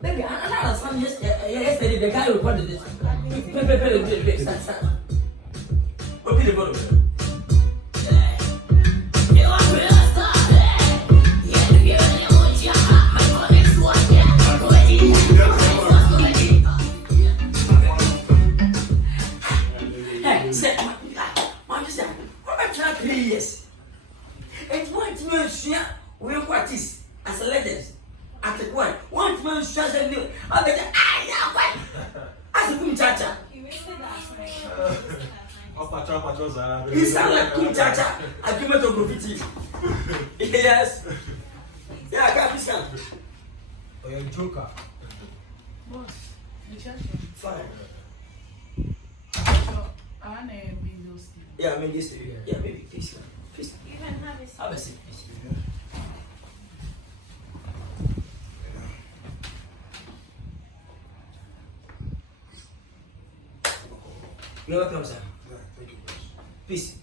Baby, I saw yesterday the guy recorded this. Open the bottle. Yes. It's one to share we practice as a legend at the one. One to share the new. I bet I what? As a kum chacha. He sound like kum chacha. I give it to graffiti. Yes. Yeah, I got this one. Oh, you're a joker. Boss, the church. Fine. I want to be those. Yeah, I mean this. Yeah, maybe this one. Please. You can have it. Have a seat. You're welcome, sir. Yeah, thank you, boss. Please,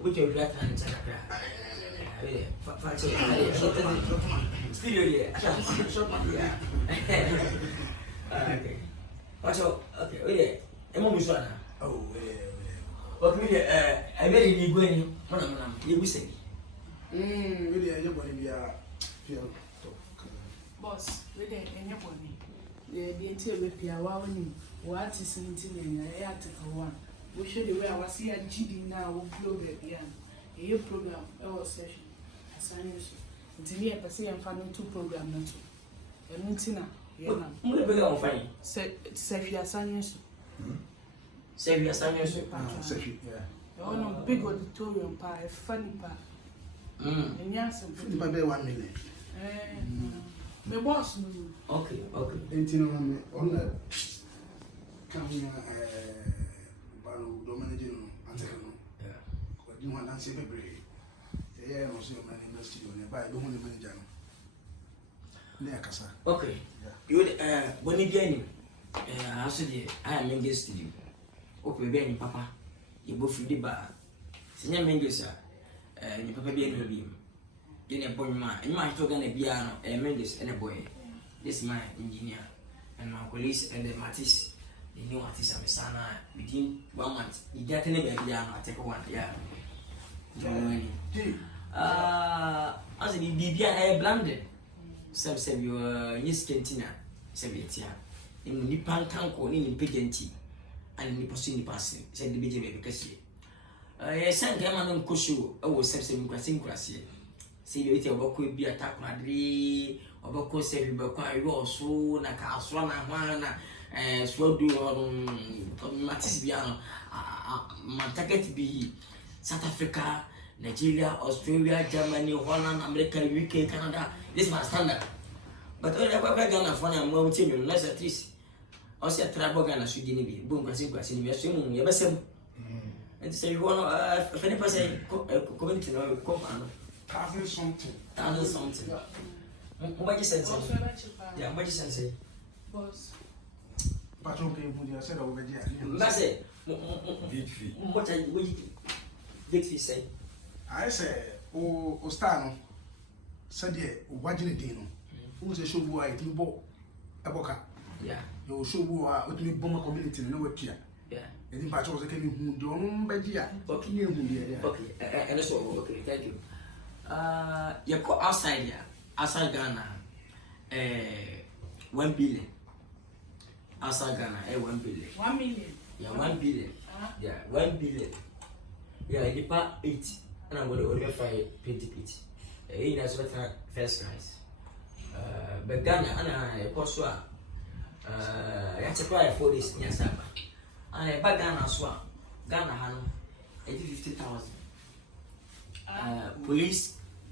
with your right hand, studio here. Okay. What's up? Okay, wait there. I'm on this one. Oh, Okay, I made it going. You will say. Really, I just want to be a field. Boss, with the any body. The entire repair, what is in the article 1. We show the way I was here GD now, will blow the a program, our session. Assign you. It's near Passy and finding 2 program, not 2. And Muntina, I'm going to be on fine. say if you assign you. Say we are standing. Yeah. Oh, no, big auditorium pie, funny pie. And yes, It might be 1 million. My boss. Okay. 18 on the coming managing Antecano. Yeah. But you want to say, baby, yeah, I was your man in the studio nearby, don't want to manage. Nkansah. Okay. You when you get I said, I am engaged to you. Okay, baby, papa. You both free the bar. Senior Mendes, you papa be a new beam. Then a boy, man, and my token a piano, a Mendes and a boy. This my engineer and my police and the artist. The new artist, I'm a son within 1 month. You get any piano, I take 1, yeah. As a BB, I blended. Some say you are Miss Kentina, Savitia. In Nipan Tanko, in Piganti, and Niposini passing, said the BJ because I sent them on Kushu, I was Samson Crassin. See you eat about could be attacked Madri, or Boko say you were quite raw, so Nakaswana, and slow do on Matisiano, Mantaket be South Africa, Nigeria, Australia, Germany, Holland, America, UK, Canada. This is my standard. But only a papa Ghana for a mountain, less at least. Also, a tribal Ghana should be boom, Brasil, you assume you ever and say you want if any person community or company. 1,000 something. What you sense? Yeah, what you sense? Boss. Patron came with you, I said over here. That's it. What I would you say? I say, oh, Ostano. Said, watching it, who's a show boy, you bought a boca. Yeah, you show boy, what me bomber community, no what here. yeah. And in Patron came who don't by Gia. Okay, And that's all. Okay, thank you. You go outside here, outside Ghana, 1 billion. Outside Ghana, 1 billion. 1 million. Yeah, 1 billion. Yeah, 1 billion. Yeah, I did 8, and I'm going to order 5 20 feet. That's what first price. But Ghana, and I Koswa, I have to apply for this. Yes, I buy Ghana swap. Ghana, 50,000.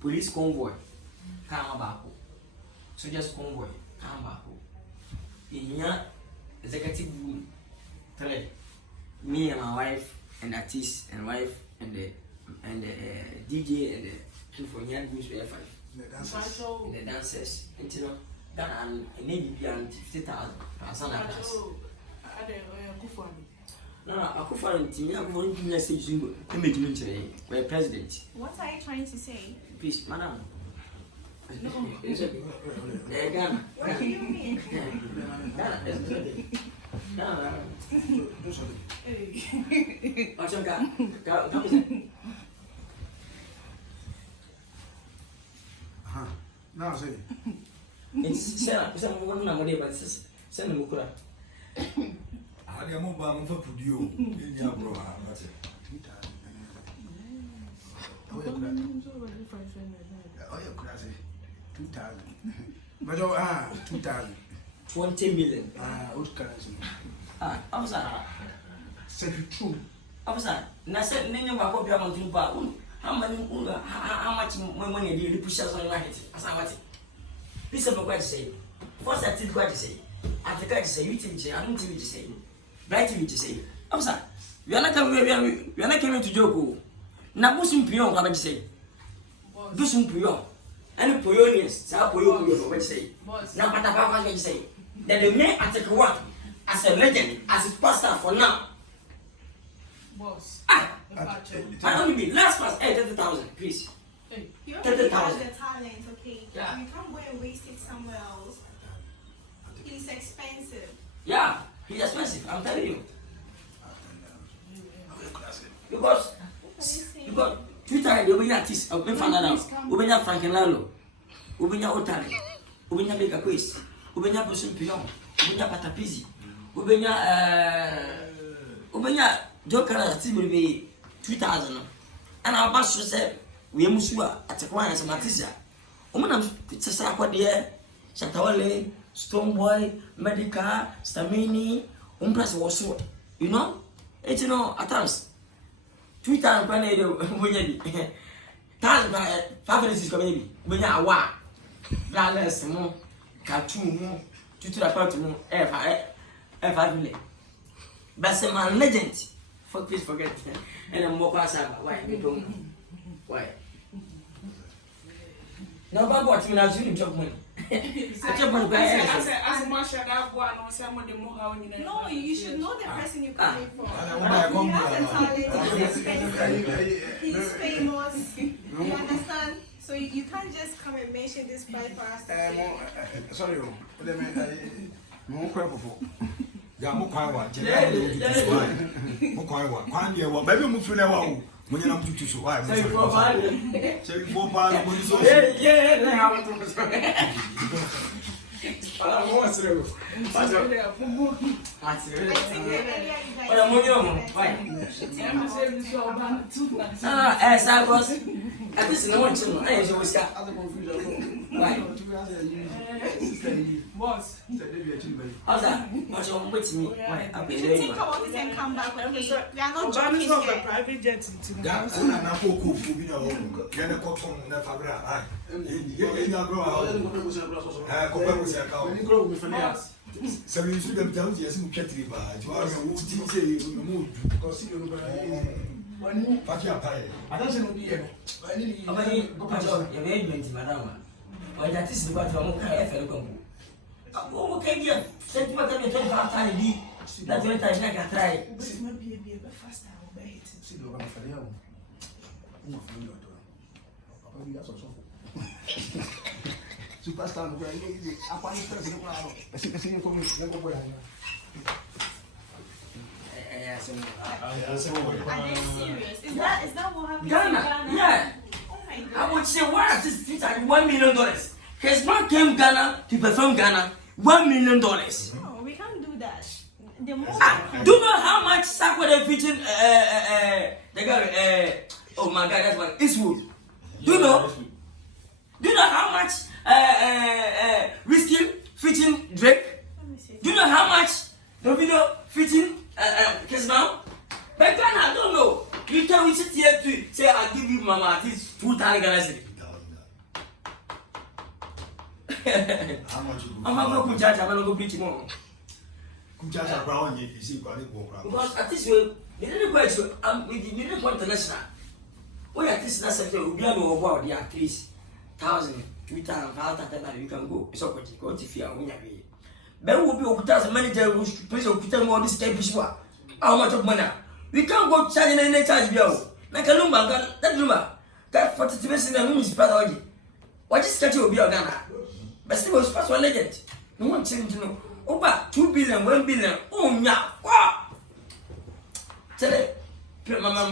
Police convoy, come back. So just convoy, come back. In your executive room, me and my wife and artist and wife and the DJ and the two for young groups were 5. The dancers, you know, that and maybe beyond 50,000. No, I could find me. I'm going to message you. Image today, my president. What are you trying to say? Please, madam. It's okay. Ghana. What do you mean? Ghana. Ghana. What's your Ghana? Now say. It's one number, but send them Mukura. I am mobile for Pudio in your bro. That's it. Oh, yeah, 2,000. But 2,000. 20 million. What currency? I'm sorry. Second true. I'm sorry. Now, said, name your copy of Mountain Bar. How much money do you push us on your head? As I want it. This is what I say. First, I think what to say. I think I say, you think I don't think you say. Bright you to say. I'm sorry. We are not coming to joke. Now, what's in Pion? What I say? Do some Pion. And Pioniers, South Pion, what say. Now, what about what you say? That the man at the one as a legend, as a pastor for now. Boss. I only be last pass 30,000, please. You already 30,000. have the talent, okay? Yeah. You can't go and waste it somewhere else. He's expensive. Yeah, he's expensive, I'm telling you. Because Twitter, you will artist, I'll be found out. Ubenya Franken Lalo, Ubenya Otani, Ubenya Beka Quiz, Ubenya Bosun Pion, Ubenya Patapizi, Ubenya Joker, will be 2,000. And our boss said, we musua at a client as a matisa. Woman, it's a sacred dear, Shatawale, Stoneboy, Medica, Stamini, Umpress was so, you know, it's at times. 2,000 when you 1,000 community when you are wa, Blindness, more, cartoon, to the party, ever, but some legend, please forget, and I'm more class. Why? Why? No, but what you have to job money. No, you should know the person you're coming for. He has a talent, he's famous, you understand? So you can't just come and mention this bypass. Sorry, no crap. Yeah, Mukaiwa, Mukaiwa, Kwandia, baby Mufuna, when you're not to survive. Say for five, Boss. How's that? What's wrong with me? You should think about it and come back. Okay? We are not joking here. Private jet. That's an apple for me. Then a cotton, never grab. So you should have done yes, you can't leave. You are a mood because you know. I don't know. Madam. Why that is what I'm okay. Oh, okay, yeah. Send me 25 times. That's when I can try. But it might be a bit faster. See, you're going to fail. Superstar, I'm going to see you coming. Are they serious? Is that what happened? Ghana, yeah. Oh my God. I would say, why is this $1 million? His man came Ghana to perform Ghana, $1 million. No, we can't do that. The more Do you know how much Sakwa they featured? The guy, oh my God, that's one. Eastwood. Do you know? Do you know how much Whiskey featuring Drake? Do you know how much the video featuring Kiss now? But Ghana, I don't know. You can sit here to say, I'll give you Mama at least 2,000 Ghana cedi. How much you I'm not going to judge, I'm not going to preach more. Kunchasa Brown, you see, Because at this way, they didn't go to international. We at this last sector, we are no about the at least 1,000, 2,000, 5,000, you can go. It's okay, go to fear when you're here. But we will be Okuta's manager who's please Okuta all this type of how much of money? We can't go charging any charge bill. Like a lumber, that lumber, that 40 minutes in the room is part of it. What is Skits will be a Ghana? But still was first one legend. No one seems to know. Over 2 billion, 1 billion. Oh, yeah. Wow. Tell it. Mama,